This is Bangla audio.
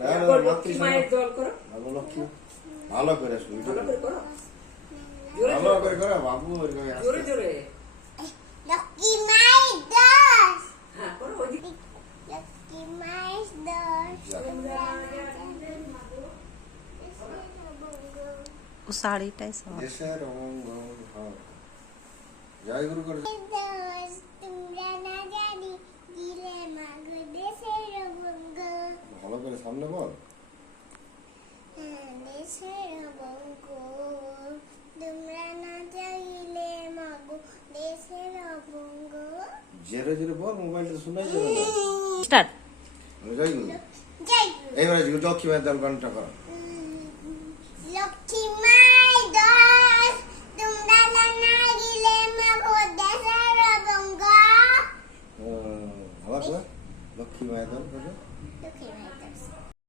লক্ষ্মী মায়ের দল করো। লক্ষ্মী ভালো করে ভালো করে করো। ভালো করে করো বাবু। জোরে জোরে। লক্ষ্মী মায়ের দল। হ্যাঁ করো ওইদিকে। লক্ষ্মী মায়ের দল। ও শাড়িটাই সব দেশের মঙ্গল হোক। জয় গুরু করে তোমরা না জানি দিলে মাগো দেশের মঙ্গল। ভালো করে সামনে বল। দেশের মঙ্গল তোমরা না চাইলে মাগো দেশের মঙ্গল। জেরে জেরে বল, মোবাইলটা শোনাই যাবে না। স্টার্ট। জয় গুরু। জয় এইবারে লক্ষ্মী মায়ের দল গানটা করো। লক্ষ্মী মায়ের দল তোমরা না গেলে মাগো দেশের মঙ্গল। আবার লক্ষ্মী মায়ের দল করো।